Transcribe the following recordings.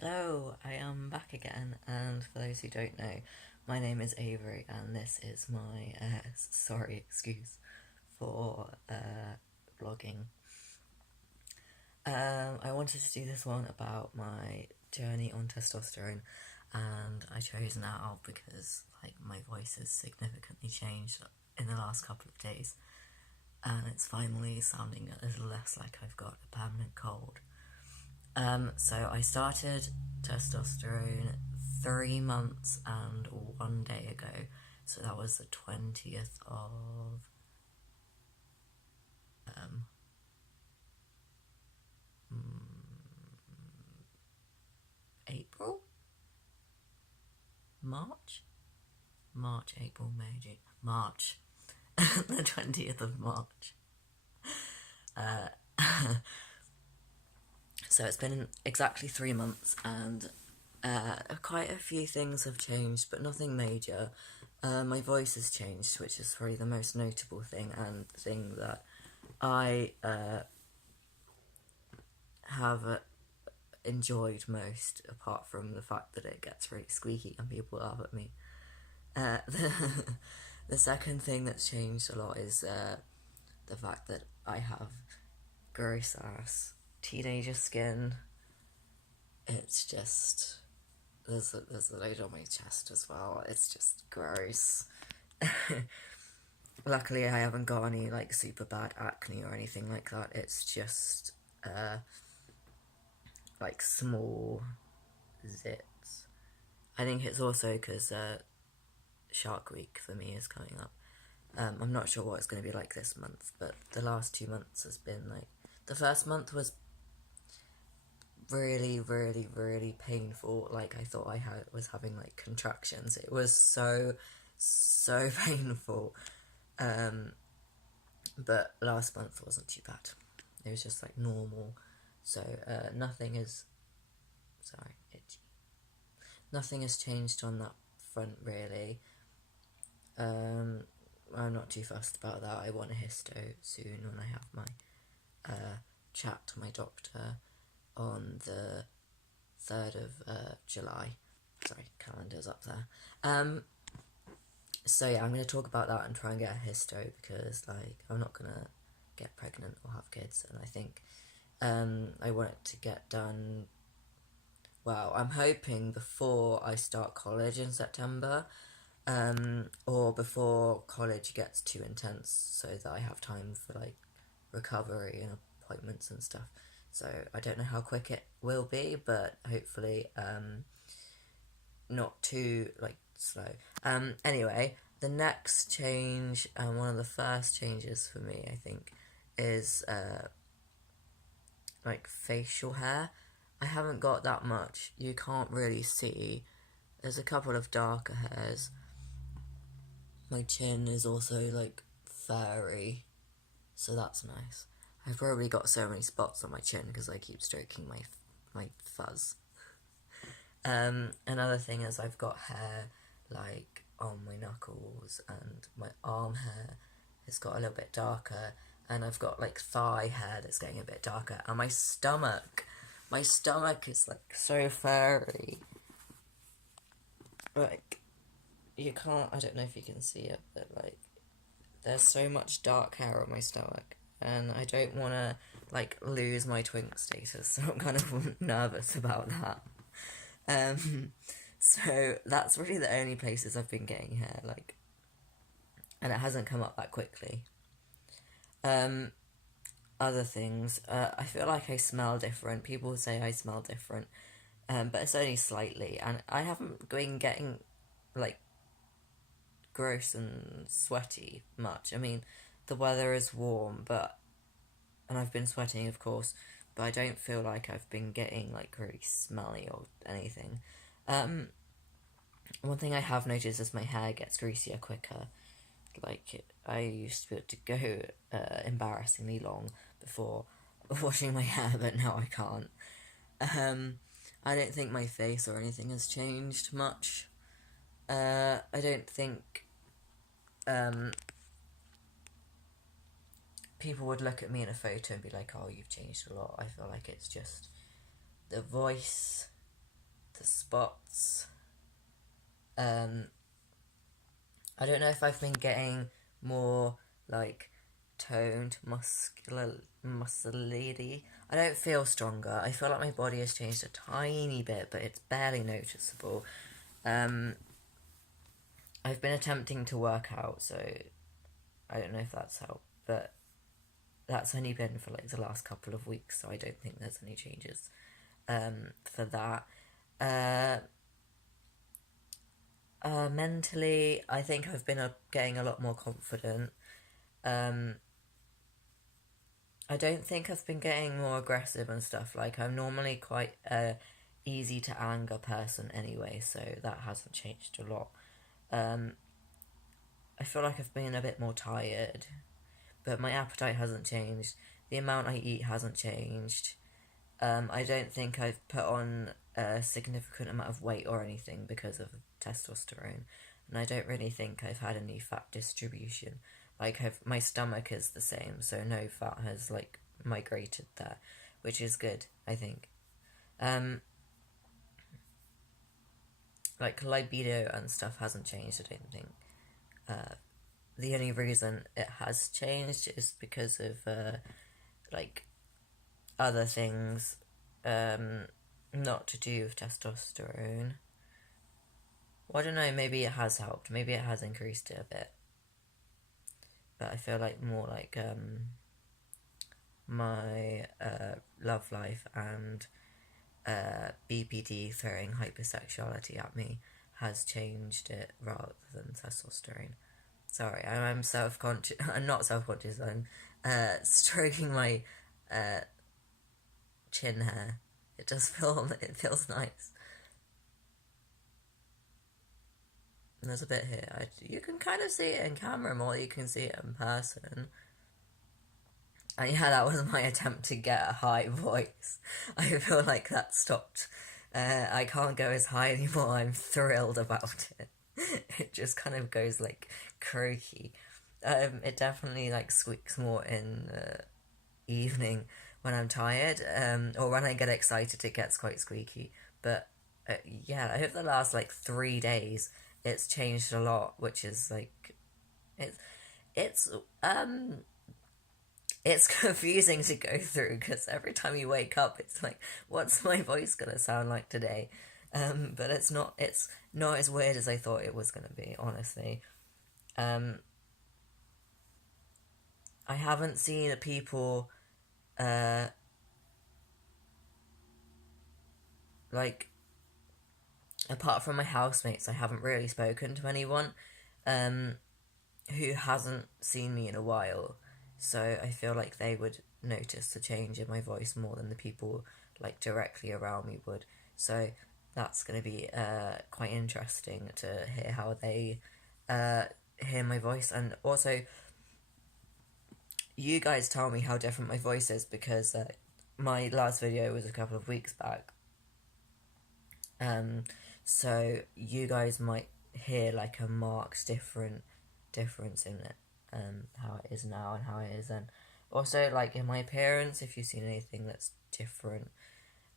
Hello, I am back again, and for those who don't know, my name is Avery, and this is my excuse for vlogging. I wanted to do this one about my journey on testosterone, and I chose now because my voice has significantly changed in the last couple of days, and it's finally sounding a little less like I've got a permanent cold. So I started testosterone 3 months and 1 day ago. So that was the 20th of April? March, April, May, June. March. The 20th of March. So it's been exactly 3 months, and quite a few things have changed, but nothing major. My voice has changed, which is probably the most notable thing, and the thing that I have enjoyed most, apart from the fact that it gets really squeaky and people laugh at me. The second thing that's changed a lot is the fact that I have gross ass teenager skin. It's just there's a load on my chest as well. It's just gross. Luckily, I haven't got any super bad acne or anything like that. It's just small zits. I think it's also because Shark Week for me is coming up. I'm not sure what it's going to be like this month, but the last 2 months has been the first month was really, really, really painful. I thought I was having contractions. It was so painful. But last month wasn't too bad. It was just normal. So nothing is itchy. Nothing has changed on that front really. I'm not too fussed about that. I want a histo soon when I have my chat to my doctor on the 3rd of July. Sorry, calendar's up there. So yeah, I'm going to talk about that and try and get a histo because I'm not going to get pregnant or have kids, and I think I want it to get done, well, I'm hoping before I start college in September, or before college gets too intense so that I have time for recovery and appointments and stuff. So I don't know how quick it will be, but hopefully not too slow. Anyway, the next change, and one of the first changes for me, I think, is facial hair. I haven't got that much. You can't really see. There's a couple of darker hairs. My chin is also furry, so that's nice. I've probably got so many spots on my chin because I keep stroking my fuzz. Another thing is I've got hair on my knuckles, and my arm hair has got a little bit darker, and I've got thigh hair that's getting a bit darker, and my stomach is so furry. You can't, I don't know if you can see it, but there's so much dark hair on my stomach, and I don't want to lose my twink status, so I'm kind of nervous about that. So that's really the only places I've been getting hair, and it hasn't come up that quickly. Other things, I feel like I smell different. People say I smell different, but it's only slightly, and I haven't been getting gross and sweaty much. I mean, the weather is warm, and I've been sweating, of course, but I don't feel like I've been getting really smelly or anything. One thing I have noticed is my hair gets greasier quicker. I used to be able to go embarrassingly long before washing my hair, but now I can't. I don't think my face or anything has changed much. I don't think people would look at me in a photo and be like, oh, you've changed a lot. I feel like it's just the voice the spots. I don't know if I've been getting more like toned, muscly. I don't feel stronger. I feel like my body has changed a tiny bit, but it's barely noticeable. I've been attempting to work out, so I don't know if that's helped, but that's only been for like the last couple of weeks, so I don't think there's any changes for that. Mentally, I think I've been getting a lot more confident. I don't think I've been getting more aggressive and stuff. Like, I'm normally quite easy to anger person anyway, so that hasn't changed a lot. I feel like I've been a bit more tired, but my appetite hasn't changed. The amount I eat hasn't changed. I don't think I've put on a significant amount of weight or anything because of testosterone, and I don't really think I've had any fat distribution. Like, my stomach is the same, so no fat has like migrated there, which is good, I think. Like, libido and stuff hasn't changed, I don't think. The only reason it has changed is because of like other things, not to do with testosterone. Well, I don't know, maybe it has helped. Maybe it has increased it a bit. But I feel like more like my love life and BPD throwing hypersexuality at me has changed it rather than testosterone. Sorry, I'm self-conscious. I'm not self-conscious. I'm stroking my chin hair. It feels nice. And there's a bit here. You can kind of see it in camera more than you can see it in person. And yeah, that was my attempt to get a high voice. I feel like that stopped. I can't go as high anymore. I'm thrilled about it. It just kind of goes like croaky. It definitely like squeaks more in the evening when I'm tired, or when I get excited it gets quite squeaky. But yeah, over the last like 3 days it's changed a lot, which is like it's it's confusing to go through because every time you wake up it's like, what's my voice gonna sound like today? But it's not as weird as I thought it was gonna be, honestly. I haven't seen people like, apart from my housemates, I haven't really spoken to anyone who hasn't seen me in a while. So I feel like they would notice the change in my voice more than the people like directly around me would. So that's going to be quite interesting to hear how they hear my voice. And also, you guys tell me how different my voice is, because my last video was a couple of weeks back. So you guys might hear like a marked difference in it, how it is now and how it is then. Also, like in my appearance, if you've seen anything that's different,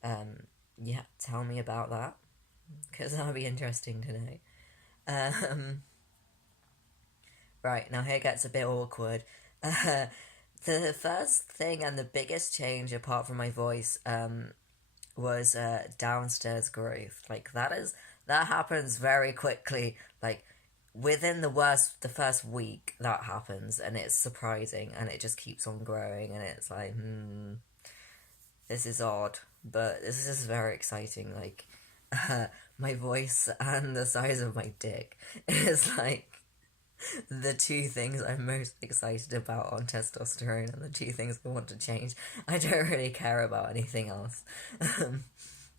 yeah, tell me about that, because that'll be interesting to know. Right, now here gets a bit awkward. The first thing and the biggest change, apart from my voice, was downstairs growth. Like, that happens very quickly. Like, within the first week that happens, and it's surprising, and it just keeps on growing, and it's like, this is odd, but this is very exciting. Like, my voice and the size of my dick is like the two things I'm most excited about on testosterone, and the two things I want to change. I don't really care about anything else.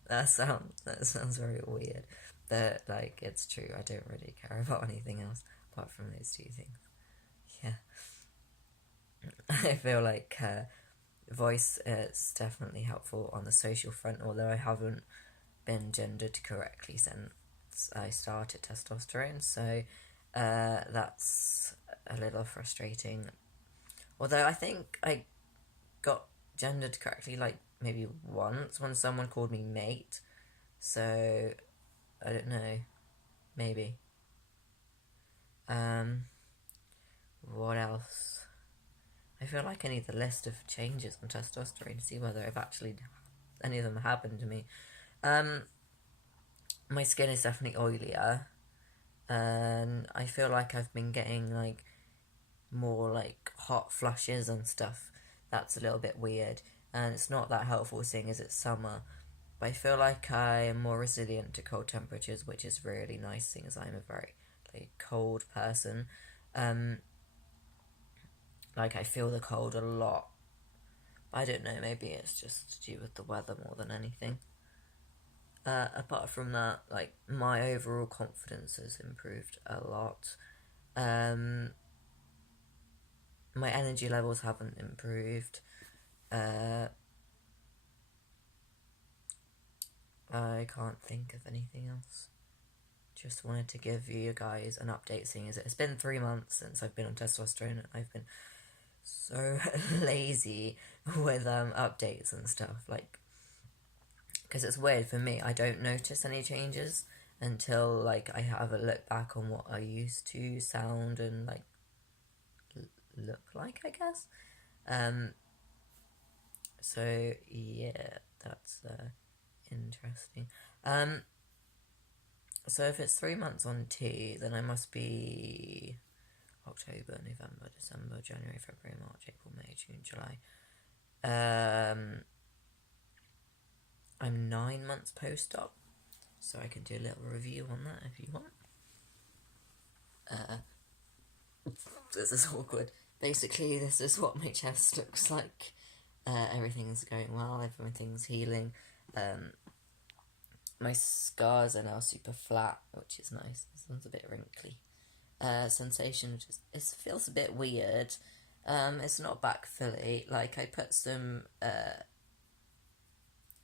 That sounds very weird, but like, it's true. I don't really care about anything else apart from those two things. Yeah, I feel like voice is definitely helpful on the social front, although I haven't been gendered correctly since I started testosterone, so that's a little frustrating. Although I think I got gendered correctly like maybe once when someone called me mate, So I don't know. Maybe. What else? I feel like I need the list of changes on testosterone to see whether I've actually any of them happened to me. My skin is definitely oilier, and I feel like I've been getting like more like hot flushes and stuff. That's a little bit weird, and it's not that helpful seeing as it's summer. But I feel like I am more resilient to cold temperatures, which is really nice, seeing as I'm a very like cold person. Like I feel the cold a lot. I don't know, maybe it's just to do with the weather more than anything. Apart from that, like my overall confidence has improved a lot. My energy levels haven't improved. I can't think of anything else. Just wanted to give you guys an update, seeing as it's been 3 months since I've been on testosterone, and I've been so lazy with updates and stuff. Like, because it's weird for me, I don't notice any changes until like I have a look back on what I used to sound and like look like, I guess. So yeah, that's interesting. So if it's 3 months on T, then I must be October, November, December, January, February, March, April, May, June, July. I'm 9 months post-op, so I can do a little review on that if you want. This is awkward. Basically, this is what my chest looks like. Everything's going well, everything's healing. My scars are now super flat, which is nice. This one's a bit wrinkly. Sensation just it feels a bit weird. It's not back fully. Like I put some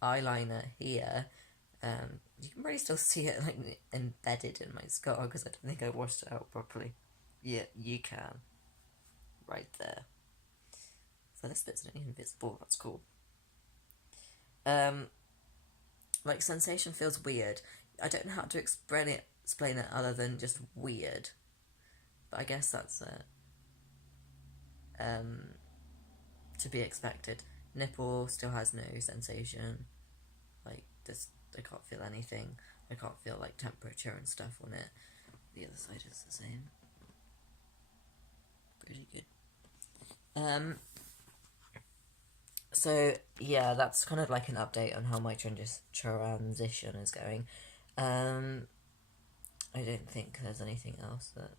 eyeliner here. You can really still see it like embedded in my scar because I don't think I washed it out properly. Yeah, you can. Right there. So this bit's not even visible. That's cool. Like sensation feels weird. I don't know how to explain it other than just weird. But I guess that's to be expected. Nipple still has no sensation. Like this, I can't feel anything. I can't feel like temperature and stuff on it. The other side is the same. Pretty good. So yeah, that's kind of like an update on how my transition is going. I don't think there's anything else that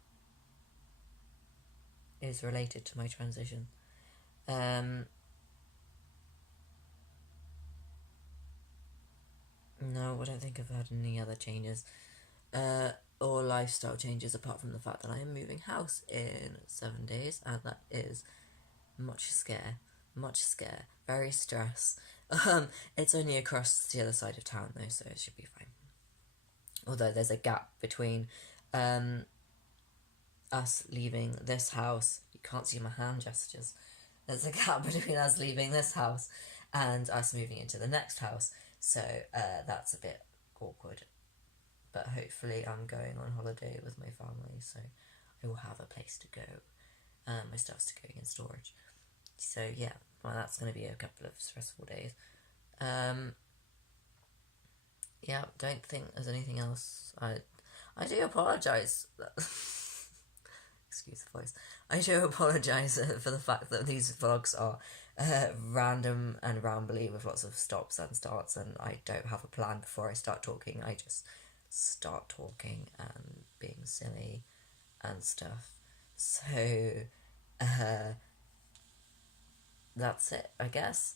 is related to my transition. No, I don't think I've had any other changes. Or lifestyle changes apart from the fact that I am moving house in 7 days, and that is much scare, very stress. It's only across the other side of town though, so it should be fine. Although there's a gap between us leaving this house, you can't see my hand gestures, there's a gap between us leaving this house and us moving into the next house, so that's a bit awkward. But hopefully I'm going on holiday with my family, so I will have a place to go. My stuff's going in storage. So yeah, well that's going to be a couple of stressful days. Yeah, don't think there's anything else. I do apologise. Excuse the voice. I do apologise for the fact that these vlogs are random and rambly with lots of stops and starts, and I don't have a plan before I start talking. I just start talking and being silly and stuff. So that's it, I guess.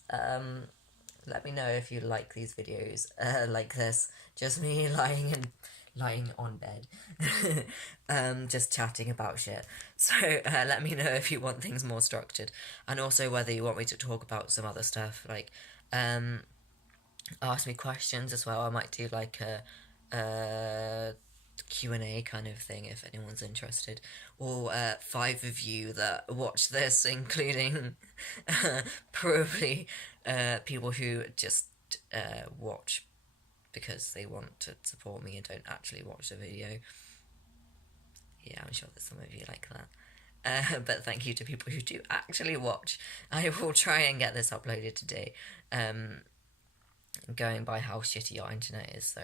Let me know if you like these videos like this, just me lying on bed, just chatting about shit. So let me know if you want things more structured, and also whether you want me to talk about some other stuff, like ask me questions as well. I might do like a Q&A kind of thing if anyone's interested, or 5 of you that watch this, including probably people who just watch because they want to support me and don't actually watch the video. Yeah, I'm sure there's some of you like that. But thank you to people who do actually watch. I will try and get this uploaded today, going by how shitty our internet is, so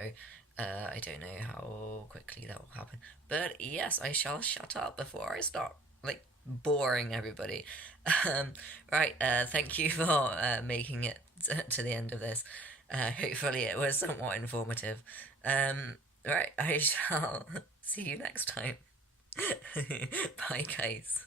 I don't know how quickly that will happen. But yes, I shall shut up before I start, like, boring everybody. Um, right, thank you for making it to the end of this. Hopefully it was somewhat informative. Right, I shall see you next time. Bye, guys.